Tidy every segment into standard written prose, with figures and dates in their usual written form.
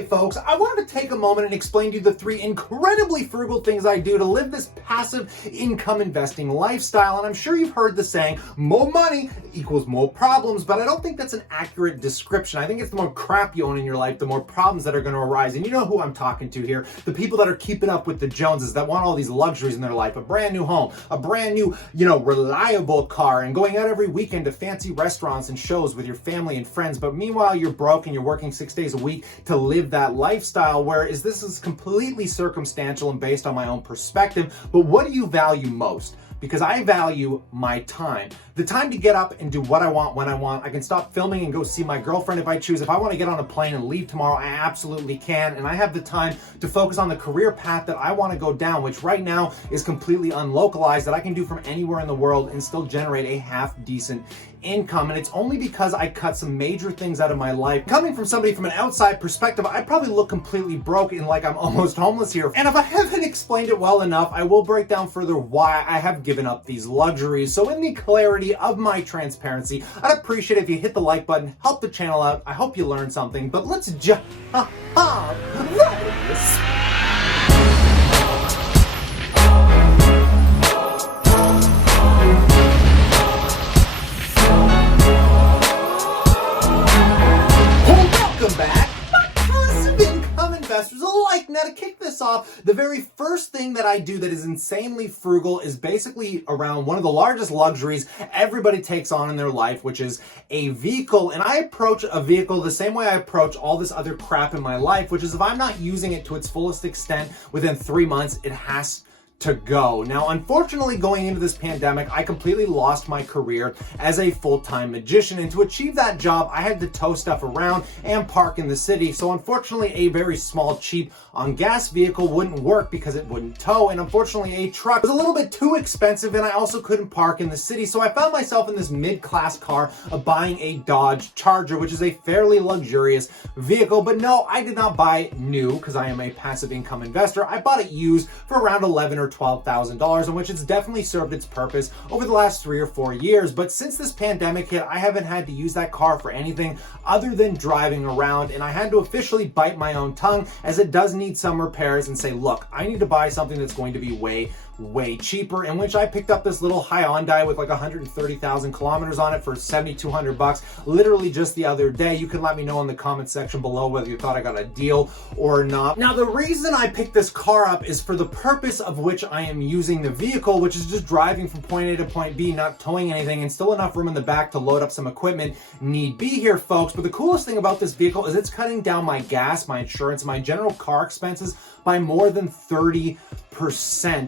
Hey folks, I wanted to take a moment and explain to you the 3 incredibly frugal things I do to live this passive income investing lifestyle. And I'm sure you've heard the saying, more money equals more problems, but I don't think that's an accurate description. I think it's the more crap you own in your life, the more problems that are going to arise. And you know who I'm talking to here. The people that are keeping up with the Joneses, that want all these luxuries in their life, a brand new home, a brand new, reliable car, and going out every weekend to fancy restaurants and shows with your family and friends. But meanwhile, you're broke and you're working 6 days a week to live that lifestyle, whereas this is completely circumstantial and based on my own perspective. But what do you value most? Because I value my time. The time to get up and do what I want when I want. I can stop filming and go see my girlfriend if I choose. If I want to get on a plane and leave tomorrow, I absolutely can. And I have the time to focus on the career path that I want to go down, which right now is completely unlocalized, that I can do from anywhere in the world and still generate a half decent income. And it's only because I cut some major things out of my life. Coming from somebody from an outside perspective, I probably look completely broke and like I'm almost homeless here. And if I haven't explained it well enough, I will break down further why I have given up these luxuries. So in the clarity of my transparency, I'd appreciate if you hit the like button, help the channel out. I hope you learned something, but let's just welcome back, passive income investors alike. Now to kick this off, the very first thing that I do that is insanely frugal is basically around one of the largest luxuries everybody takes on in their life, which is a vehicle. And I approach a vehicle the same way I approach all this other crap in my life, which is if I'm not using it to its fullest extent within 3 months, it has to go. Now, unfortunately, going into this pandemic, I completely lost my career as a full-time magician. And to achieve that job, I had to tow stuff around and park in the city. So unfortunately, a very small, cheap on gas vehicle wouldn't work because it wouldn't tow. And unfortunately, a truck was a little bit too expensive and I also couldn't park in the city. So I found myself in this mid-class car of buying a Dodge Charger, which is a fairly luxurious vehicle. But no, I did not buy it new because I am a passive income investor. I bought it used for around $11,000 or $12,000, in which it's definitely served its purpose over the last 3 or 4 years. But since this pandemic hit, I haven't had to use that car for anything other than driving around, and I had to officially bite my own tongue as it does need some repairs and say, look, I need to buy something that's going to be way cheaper, in which I picked up this little Hyundai with like 130,000 kilometers on it for $7,200 literally just the other day. You can let me know in the comment section below whether you thought I got a deal or not. Now, the reason I picked this car up is for the purpose of which I am using the vehicle, which is just driving from point A to point B, not towing anything, and still enough room in the back to load up some equipment need be here, folks. But the coolest thing about this vehicle is it's cutting down my gas, my insurance, my general car expenses by more than 30%.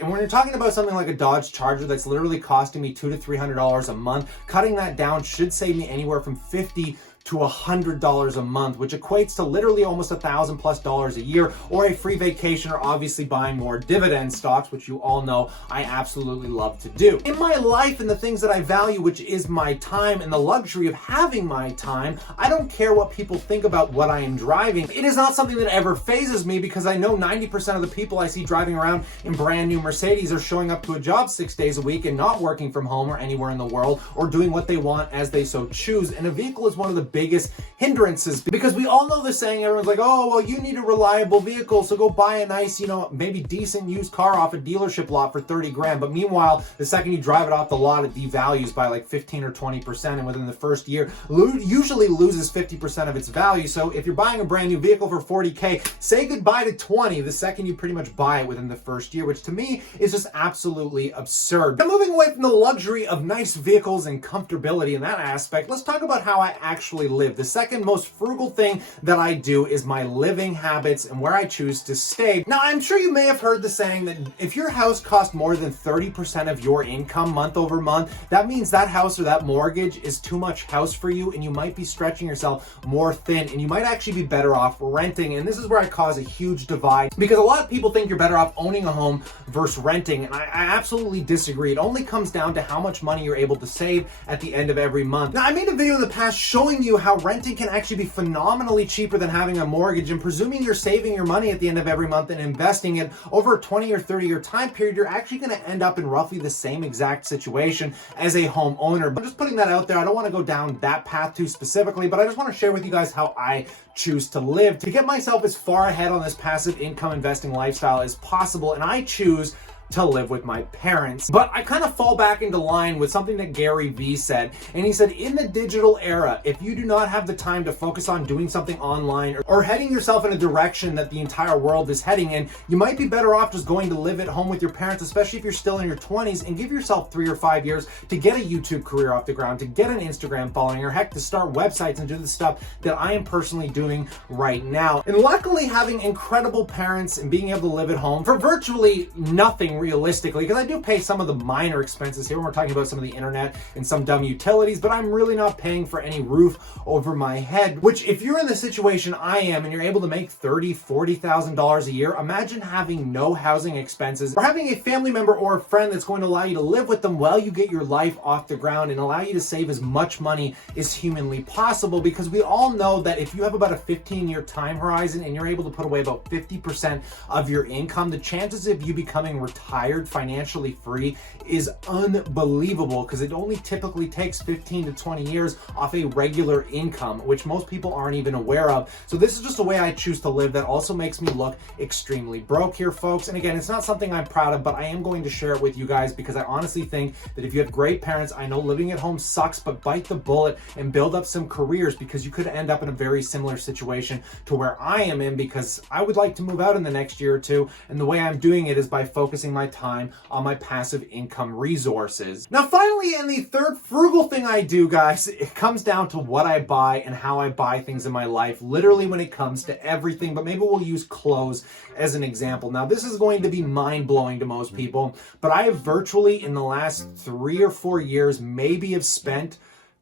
And when you're talking about something like a Dodge Charger that's literally costing me $200 to $300 a month, cutting that down should save me anywhere from $50 to $100 a month, which equates to literally almost $1,000+ a year, or a free vacation, or obviously buying more Dividend stocks, which you all know I absolutely love to do. In my life and the things that I value, which is my time and the luxury of having my time, I don't care what people think about what I am driving. It is not something that ever phases me because I know 90% of the people I see driving around in brand new Mercedes are showing up to a job 6 days a week and not working from home or anywhere in the world, or doing what they want as they so choose. And a vehicle is one of the biggest hindrances, because we all know the saying, everyone's like, oh, well, you need a reliable vehicle, so go buy a nice, maybe decent used car off a dealership lot for 30 grand. But meanwhile, the second you drive it off the lot, it devalues by like 15 or 20%, and within the first year usually loses 50% of its value. So if you're buying a brand new vehicle for 40K, say goodbye to 20 the second you pretty much buy it within the first year, which to me is just absolutely absurd. Now, moving away from the luxury of nice vehicles and comfortability in that aspect, let's talk about how I actually live. The second most frugal thing that I do is my living habits and where I choose to stay. Now, I'm sure you may have heard the saying that if your house costs more than 30% of your income month over month, that means that house or that mortgage is too much house for you, and you might be stretching yourself more thin, and you might actually be better off renting. And this is where I cause a huge divide, because a lot of people think you're better off owning a home versus renting, and I absolutely disagree. It only comes down to how much money you're able to save at the end of every month. Now, I made a video in the past showing you you how renting can actually be phenomenally cheaper than having a mortgage, and presuming you're saving your money at the end of every month and investing it over a 20 or 30 year time period, you're actually going to end up in roughly the same exact situation as a homeowner. But I'm just putting that out there. I don't want to go down that path too specifically, but I just want to share with you guys how I choose to live to get myself as far ahead on this passive income investing lifestyle as possible. And I choose to live with my parents. But I kind of fall back into line with something that Gary Vee said. And he said, in the digital era, if you do not have the time to focus on doing something online or heading yourself in a direction that the entire world is heading in, you might be better off just going to live at home with your parents, especially if you're still in your 20s, and give yourself 3 or 5 years to get a YouTube career off the ground, to get an Instagram following, or heck, to start websites and do the stuff that I am personally doing right now. And luckily, having incredible parents and being able to live at home for virtually nothing realistically, because I do pay some of the minor expenses here when we're talking about some of the internet and some dumb utilities, but I'm really not paying for any roof over my head, which if you're in the situation I am and you're able to make $30,000, $40,000 a year, imagine having no housing expenses or having a family member or a friend that's going to allow you to live with them while you get your life off the ground and allow you to save as much money as humanly possible, because we all know that if you have about a 15-year time horizon and you're able to put away about 50% of your income, the chances of you becoming retired financially free is unbelievable, because it only typically takes 15 to 20 years off a regular income, which most people aren't even aware of. So this is just a way I choose to live that also makes me look extremely broke here, folks. And again, it's not something I'm proud of, but I am going to share it with you guys because I honestly think that if you have great parents, I know living at home sucks, but bite the bullet and build up some careers, because you could end up in a very similar situation to where I am in, because I would like to move out in the next year or two. And the way I'm doing it is by focusing my time on my passive income resources. Now, finally, and the third frugal thing I do, guys, it comes down to what I buy and how I buy things in my life, literally when it comes to everything, but maybe we'll use clothes as an example. Now, this is going to be mind-blowing to most people, but I have virtually in the last 3 or 4 years maybe have spent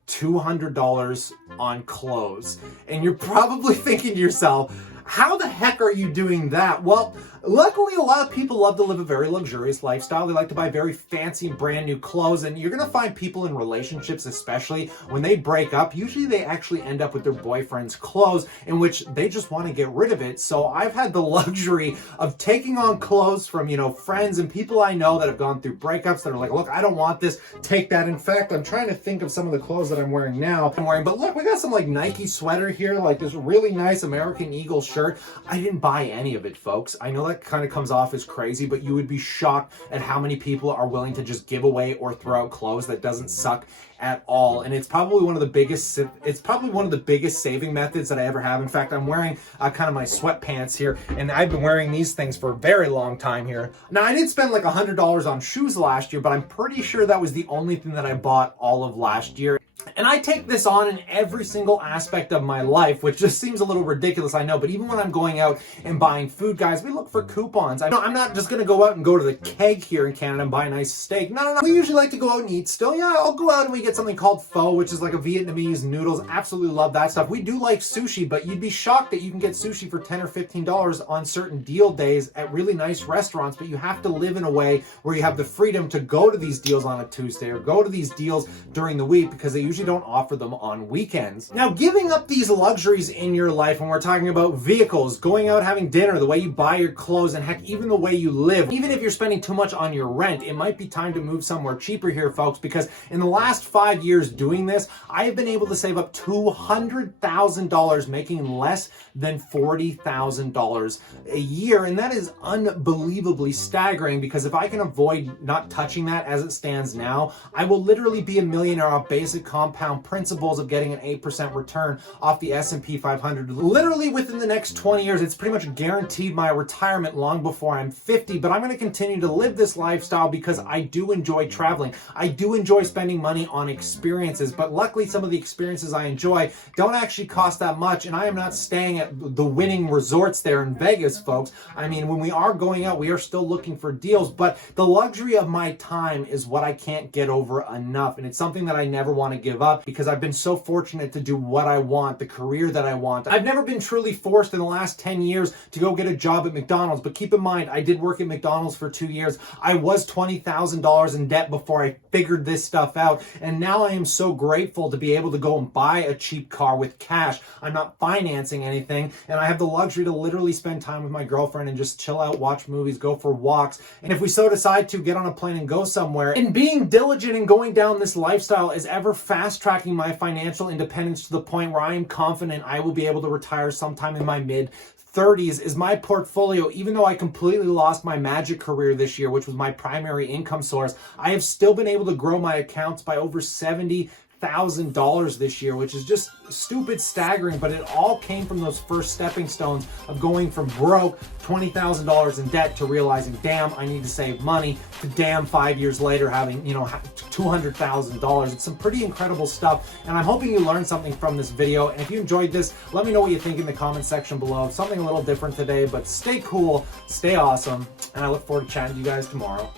$200 on clothes. And you're probably thinking to yourself, how the heck are you doing that? Well, luckily, a lot of people love to live a very luxurious lifestyle. They like to buy very fancy and brand new clothes. And you're going to find people in relationships, especially when they break up, usually they actually end up with their boyfriend's clothes, in which they just want to get rid of it. So I've had the luxury of taking on clothes from, friends and people I know that have gone through breakups that are like, look, I don't want this. Take that. In fact, I'm trying to think of some of the clothes that I'm wearing now. But look, we got some like Nike sweater here, like this really nice American Eagle shirt. I didn't buy any of it, folks. I know that kind of comes off as crazy, but you would be shocked at how many people are willing to just give away or throw out clothes that doesn't suck at all. And it's probably one of the biggest saving methods that I ever have. In fact, I'm wearing kind of my sweatpants here, and I've been wearing these things for a very long time here. Now, I did spend like $100 on shoes last year, but I'm pretty sure that was the only thing that I bought all of last year. And I take this on in every single aspect of my life, which just seems a little ridiculous, I know, but even when I'm going out and buying food, guys, we look for coupons. I'm not just going to go out and go to the Keg here in Canada and buy a nice steak. No. We usually like to go out and eat still. Yeah, I'll go out and we get something called pho, which is like a Vietnamese noodles. Absolutely love that stuff. We do like sushi, but you'd be shocked that you can get sushi for $10 or $15 on certain deal days at really nice restaurants, but you have to live in a way where you have the freedom to go to these deals on a Tuesday or go to these deals during the week, because they usually don't offer them on weekends. Now, giving up these luxuries in your life, when we're talking about vehicles, going out having dinner, the way you buy your clothes, and heck, even the way you live, even if you're spending too much on your rent, it might be time to move somewhere cheaper here, folks, because in the last 5 years doing this, I have been able to save up $200,000, making less than $40,000 a year. And that is unbelievably staggering, because if I can avoid not touching that as it stands now, I will literally be a millionaire off basic compound principles of getting an 8% return off the S&P 500. Literally within the next 20 years, it's pretty much guaranteed my retirement long before I'm 50, but I'm going to continue to live this lifestyle because I do enjoy traveling. I do enjoy spending money on experiences, but luckily some of the experiences I enjoy don't actually cost that much, and I am not staying at the winning resorts there in Vegas, folks. I mean, when we are going out, we are still looking for deals, but the luxury of my time is what I can't get over enough, and it's something that I never want to give give up because I've been so fortunate to do what I want, the career that I want. I've never been truly forced in the last 10 years to go get a job at McDonald's, but keep in mind, I did work at McDonald's for 2 years. I was $20,000 in debt before I figured this stuff out, and now I am so grateful to be able to go and buy a cheap car with cash. I'm not financing anything, and I have the luxury to literally spend time with my girlfriend and just chill out, watch movies, go for walks, and if we so decide to, get on a plane and go somewhere. And being diligent and going down this lifestyle is ever fast-tracking my financial independence to the point where I am confident I will be able to retire sometime in my mid-30s. Is my portfolio, even though I completely lost my magic career this year, which was my primary income source, I have still been able to grow my accounts by over $70,000 this year, which is just stupid staggering, but it all came from those first stepping stones of going from broke, $20,000 in debt, to realizing, damn, I need to save money, to damn, 5 years later having, $200,000. It's some pretty incredible stuff, and I'm hoping you learned something from this video. And if you enjoyed this, let me know what you think in the comment section below. Something a little different today, but stay cool, stay awesome, and I look forward to chatting to you guys tomorrow.